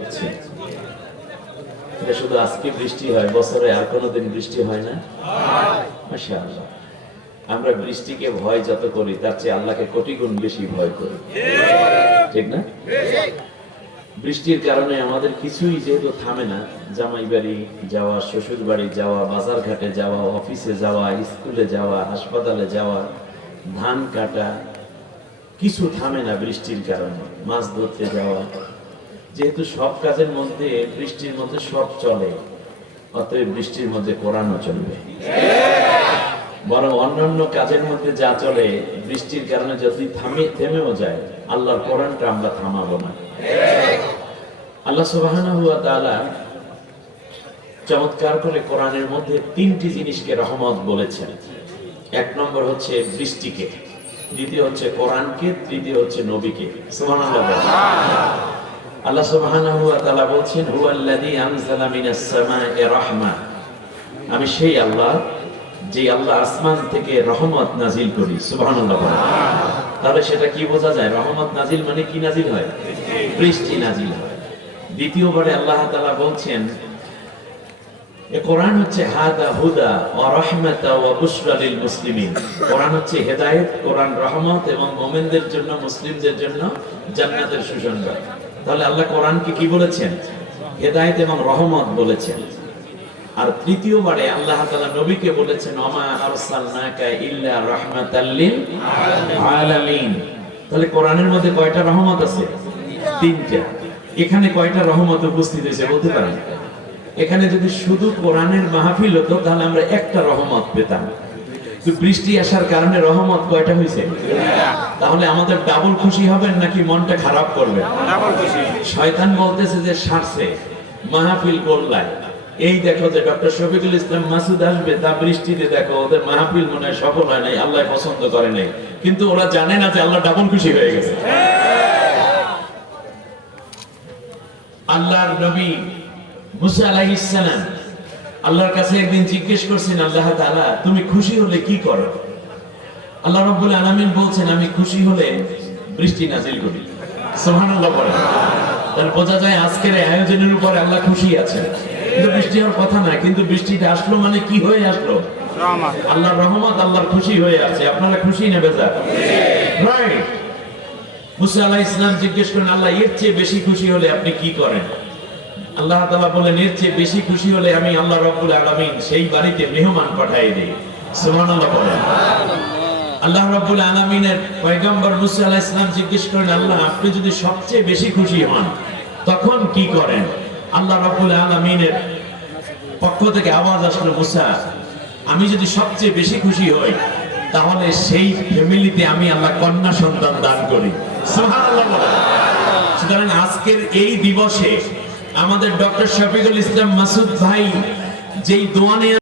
হচ্ছে। এটা শুধু আজকে বৃষ্টি হয়, বছরে আর কোনোদিন বৃষ্টি হয় না? আমরা বৃষ্টিকে ভয় যত করি, তার চেয়ে আল্লাহকে কোটি গুণ বেশি ভয় করি। ঠিক না? বৃষ্টির কারণে আমাদের কিছুই যেহেতু থামে না জামাই বাড়ি যাওয়া শ্বশুর বাড়ি যাওয়া বাজার ঘাটে যাওয়া, অফিসে যাওয়া, স্কুলে যাওয়া, হাসপাতালে যাওয়া, ধান কাটা, কিছু থামে না বৃষ্টির কারণে। মাছ ধরতে যাওয়া যেহেতু সব কাজের মধ্যে বৃষ্টির মধ্যে সব চলে, অতএব বৃষ্টির মধ্যে কোরআনও চলবে। বরং অন্যান্য কাজের মধ্যে যা চলে, বৃষ্টির কারণে যদি থামে, থেমেও যায়, আল্লাহর কোরআনটা আমরা থামাবো না। আল্লাহ তাআলা চমৎকার করে কোরআনের মধ্যে তিনটি জিনিসকে রহমত বলেছেন। এক নম্বর হচ্ছে বৃষ্টিকে, দ্বিতীয় হচ্ছে কোরআনকে, তৃতীয় হচ্ছে নবীকে। সুবহানাল্লাহ। আল্লাহ সুবহানাহু ওয়া তাআলা বলছেন, হুয়াল্লাযী মিনাস রাহমা। আমি সেই আল্লাহ যে আল্লাহ আসমান থেকে রহমত নাজিল করি, সুবহানাল্লাহ তাহলে সেটা কি বোঝা যায়? রহমত নাজিল মানে কি নাজিল হয়? বৃষ্টি নাজিল হয়। দ্বিতীয়বারে আল্লাহ তাআলা বলছেন, এ কোরআন হচ্ছে হাদা হুদা ওয়া রাহমাতা ওয়া বুশরা লিল মুসলিমিন। কোরআন হচ্ছে হেদায়েত, কোরআন রহমত এবং মুমিনদের জন্য, মুসলিমদের জন্য জান্নাতের সুসংবাদ। তাহলে আল্লাহ কোরআনকে কি বলেছেন? হেদায়েত এবং রহমত বলেছেন। আর তৃতীয়বারে আল্লাহ তাআলা নবীকে বলেছেন, ওমা আরসালনাকা ইল্লা রাহমাতাল লিল আলামিন। তাহলে কোরআনের মধ্যে কয়টা রহমত আছে? তিনটা। এখানে কয়টা রহমত উপস্থিত হয়েছে বলতে পারেন? এখানে যদি শুধু কোরআনের মাহফিল হতো, তাহলে আমরা একটা রহমত পেতাম। বৃষ্টি আসার কারণে রহমত কয়টা হয়েছে? তাহলে আমাদের ডাবল খুশি হবেন নাকি মনটা খারাপ করবেন? শয়তান বলতেছে যে সারছে মাহফিল করলাই এই দেখো যে ডক্টর শফিকুল ইসলাম মাসুদ আসবে তা বৃষ্টিতে দেখো ওদের মাহফিল মনে হয় সফল হয় নাই আল্লাহ পছন্দ করে নাই। কিন্তু ওরা জানে না যে আল্লাহ ডাবল খুশি হয়ে গেছে। আল্লাহর নবী মুসা আলাইহিস সালাম আল্লাহর কাছে একদিন জিজ্ঞেস করছেন আল্লাহ তাআলা তুমি খুশি হলে কি করো? আল্লাহ রাব্বুল আলামিন বলছেন আমি খুশি হলে বৃষ্টি নাজিল করি। সুবহানাল্লাহ বলেন। তাহলে বোঝা যায় আজকের আয়োজনের উপর আল্লাহ খুশি আছেন। কিন্তু বৃষ্টি হওয়ার কথা না কিন্তু বৃষ্টিটা আসলো মানে কি হয়ে আসলো? আল্লাহর রহমত আল্লাহর খুশি হয়ে আছে। আপনারা খুশি নেবে যা রাইট মুসা আলাহ ইসলাম জিজ্ঞেস করেন আল্লাহ এর চেয়ে বেশি খুশি হলে আপনি কি করেন? আল্লাহ তাআলা বলেন, এর চেয়ে বেশি খুশি হলে আমি আল্লাহ রাব্বুল আলামিন সেই বাড়িতে মেহমান পাঠিয়ে দেই। আল্লাহ রাব্বুল আলামিনের পয়গম্বর মুসা আলাইহিস সালাম জিজ্ঞেস করেন, আল্লাহ, আপনি যদি সবচেয়ে বেশি খুশি হন, তখন কি করেন? আল্লাহ রাব্বুল আলামিনের পক্ষ থেকে আওয়াজ আসলো, মুসা, আমি যদি সবচেয়ে বেশি খুশি হই, তাহলে সেই ফ্যামিলিতে আমি আল্লাহ কন্যা সন্তান দান করি। সুতরাং আজকের এই দিবসে আমাদের ডক্টর শফিকুল ইসলাম মাসুদ ভাই যেই দোয়ানে